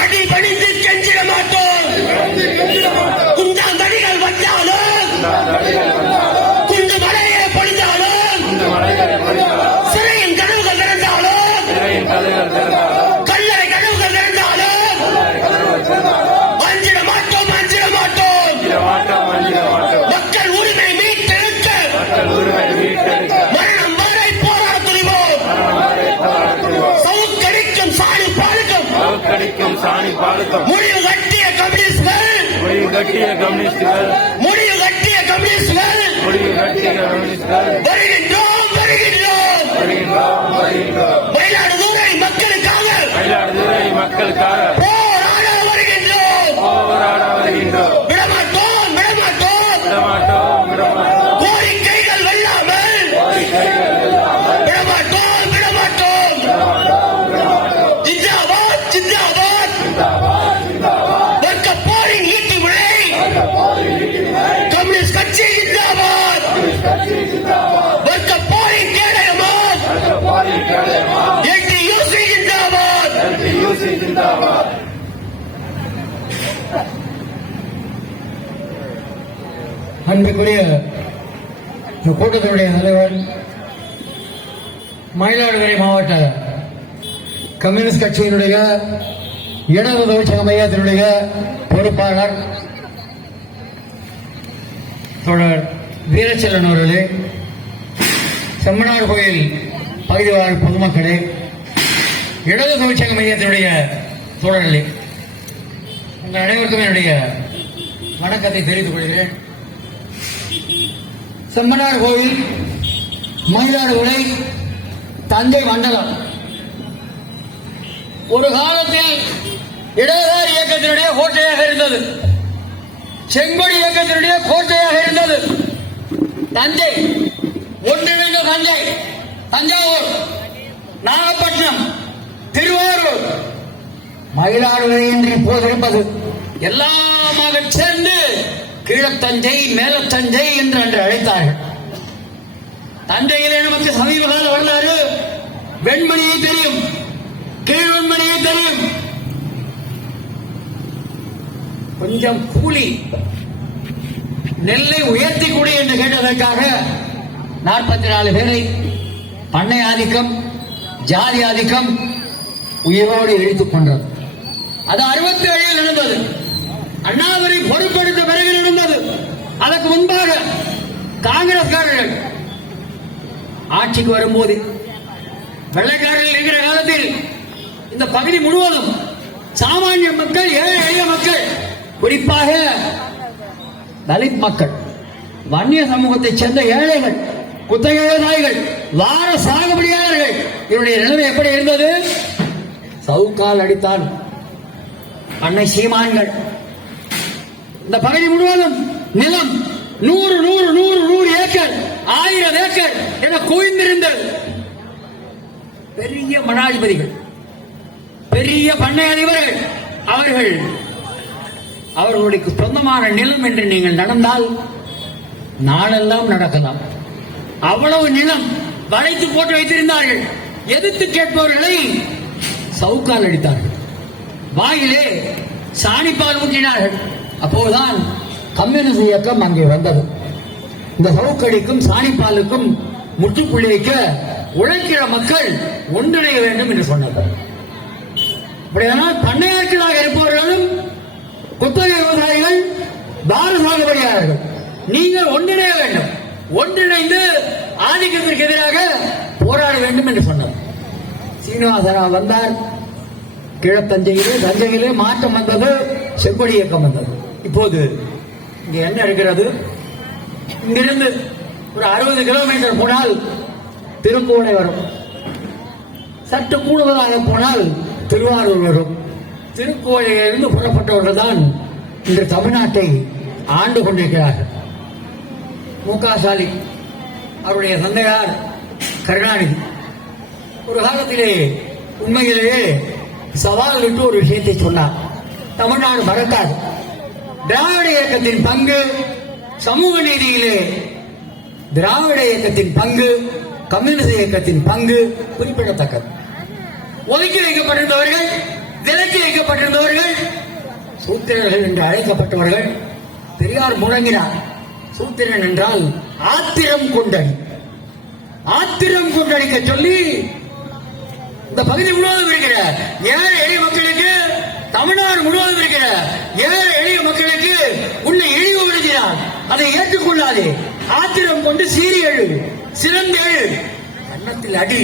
அடிபணிந்து கெஞ்சிட மாட்டோம். குண்டாந்தடிகள் வந்தாலும் குண்டு மலையே பொழிந்தாலும் சிறையின் கதவுகள் திறந்தாலும் கல்லறை கதவுகள் திறந்தாலும் அஞ்சிட மாட்டோம், அஞ்சிட மாட்டோம். மக்கள் உரிமை மீட்டெடுக்க மரணம் வரை போராட துணிவோம். சவுக்கடிக்கும் சாணி பாலுக்கும் முடிவு கட்டிய கம்யூனிஸ்டுகள் வருகின்றோம். மயிலாடுதுறை மக்களுக்காக போராட வருகின்றோம். விடமாட்டோம். கோரிக்கைகள் வெல்லாமல் விடமாட்டோம். ஜிந்தாபாத். வர்க்க போரின் ஈட்டி முனை கம்யூனிஸ்ட் கட்சி ஜிந்தாபாத். வர்க்க போரின் கேடயமாம் என்டியூசி ஜிந்தாபாத். அன்புக்குரிய கூட்டத்தினுடைய தலைவர், மயிலாடுதுறை மாவட்ட கம்யூனிஸ்ட் கட்சியினுடைய இடது தொழிற்சங்க மையத்தினுடைய பொறுப்பாளர் தொடர் வீரச்செல்வன் அவர்களே, செம்மனார் கோயில் பகுதி வாழ் பொதுமக்களே, இடது தொழிற்சங்க மையத்தினுடைய தோழர்களே, உங்கள் அனைவருக்கும் என்னுடைய வணக்கத்தை தெரிவித்துக் கொள்கிறேன். செம்மனார் கோயில், மயிலாடுதுறை, தஞ்சை மண்டலம் ஒரு காலத்தில் இடதுசாரி இயக்கத்தினுடைய கோட்டையாக இருந்தது. செங்கொடி இயக்கத்தினுடைய கோட்டையாக இருந்தது. தஞ்சை, ஒன்றிணைந்த தஞ்சை, தஞ்சாவூர், நாகப்பட்டினம், திருவாரூர், மயிலாடுதுறை என்று இப்போது இருப்பது எல்லாமாக சேர்ந்து கீழத்தஞ்சை, மேலத்தஞ்சை என்று அன்று அழைத்தார்கள். தஞ்சையிலே நமக்கு சமீப கால வரலாறு வெண்மணியை தெரியும், கீழ்வெண்மணியை தெரியும். கொஞ்சம் கூலி நெல்லை உயர்த்தி கூடி என்று கேட்டதற்காக 44 பேரை பண்ணை ஆதிக்கம், ஜாதி ஆதிக்கம் உயிரோடு இழுத்துக் கொண்டது. அது 67 நடந்தது. அண்ணாதுரை பொறுப்பெடுத்த பிறகு நடந்தது. அதற்கு முன்பாக காங்கிரஸ்காரர்கள் ஆட்சிக்கு வரும்போது, வெள்ளைக்காரர்கள் இருக்கிற காலத்தில் இந்த பகுதி முழுவதும் சாமானிய மக்கள், ஏழை எளிய மக்கள், குறிப்பாக தலித் மக்கள், வன்னிய சமூகத்தைச் சேர்ந்த ஏழைகள், குத்தகை விவசாயிகள், வார சாகுபடியாளர்கள், இவருடைய நிலைமை எப்படி இருந்தது? சவுக்கால் அடித்தான் அன்னை சீமான்கள். இந்த பகுதி முழுவதும் நிலம் 100 ஏக்கர், 1000 ஏக்கர் என குவிந்திருந்தது. பெரிய மனாதிபதிகள், பெரிய பண்ணை அதிபர்கள், அவர்களுடைய சொந்தமான நிலம் என்று நீங்கள் நடந்தால் நாளெல்லாம் நடக்கலாம். அவ்வளவு நிலம் வளைத்து போட்டு வைத்திருந்தார்கள். எதிர்த்து கேட்பவர்களை சவுக்கால் அடித்தார்கள், வாயிலே சாணிப்பால் ஊற்றினார்கள். அப்போதுதான் கம்யூனிஸ்ட் இயக்கம் அங்கே வந்தது. இந்த சவுக்கடிக்கும் சாணிப்பாலுக்கும் முற்றுப்புள்ளி வைக்க உழைக்கிற மக்கள் ஒன்றிணைய வேண்டும் என்று சொன்னார்கள். அப்படியானால் பண்ணையாட்களாக இருப்பவர்களும், குத்தகை விவசாயிகள், தார சாகுபடியாளர்கள், நீங்கள் ஒன்றிணைய வேண்டும். ஒன்றிணைந்து ஆதிக்கத்திற்கு எதிராக போராட வேண்டும் என்று சொன்னார். சீனிவாசராவ் வந்தார். தஞ்சையிலே மாற்றம் வந்தது, செங்கொடி இயக்கம் வந்தது. இப்போது இங்க என்ன இருக்கிறது? இங்கிருந்து ஒரு 60 கிலோமீட்டர் போனால் திருக்கோணை வரும். சற்று கூடுதலாக போனால் திருவாரூர் வரும். திருக்கோயிலிருந்து புறப்பட்டவர்கள் தான் இன்று தமிழ்நாட்டை ஆண்டு கொண்டிருக்கிறார்கள். மு.க. ஸ்டாலின் அவருடைய தந்தையார் கருணாநிதி ஒரு காலத்திலே உண்மையிலேயே சவால் விட்டு ஒரு விஷயத்தை சொன்னார். தமிழ்நாடு மறக்காது. திராவிட இயக்கத்தின் பங்கு, சமூக நீதியிலே திராவிட இயக்கத்தின் பங்கு கம்யூனிஸ்ட் இயக்கத்தின் பங்கு குறிப்பிடத்தக்கது. ஒதுக்கி வைக்கப்பட்டிருந்தவர்கள், விலக்கி வைக்கப்பட்டிருந்தவர்கள், சூத்திரர்கள் என்று அழைக்கப்பட்டவர்கள். பெரியார் முழங்கினார், சூத்திரன் என்றால் ஆத்திரம் கொண்டடி. ஆத்திரம் கொண்டடிக்க சொல்லி இந்த பகுதி முழுவதும் இருக்கிற ஏழை எளிய மக்களுக்கு, தமிழ்நாடு முழுவதும் இருக்கிற ஏழை எளிய மக்களுக்கு உன்னை இழிவுபடுத்தினார். அதை ஏற்றுக்கொள்ளாதே. ஆத்திரம் கொண்டு சீறி எழு, சிறந்து எழு, கன்னத்தில் அடி.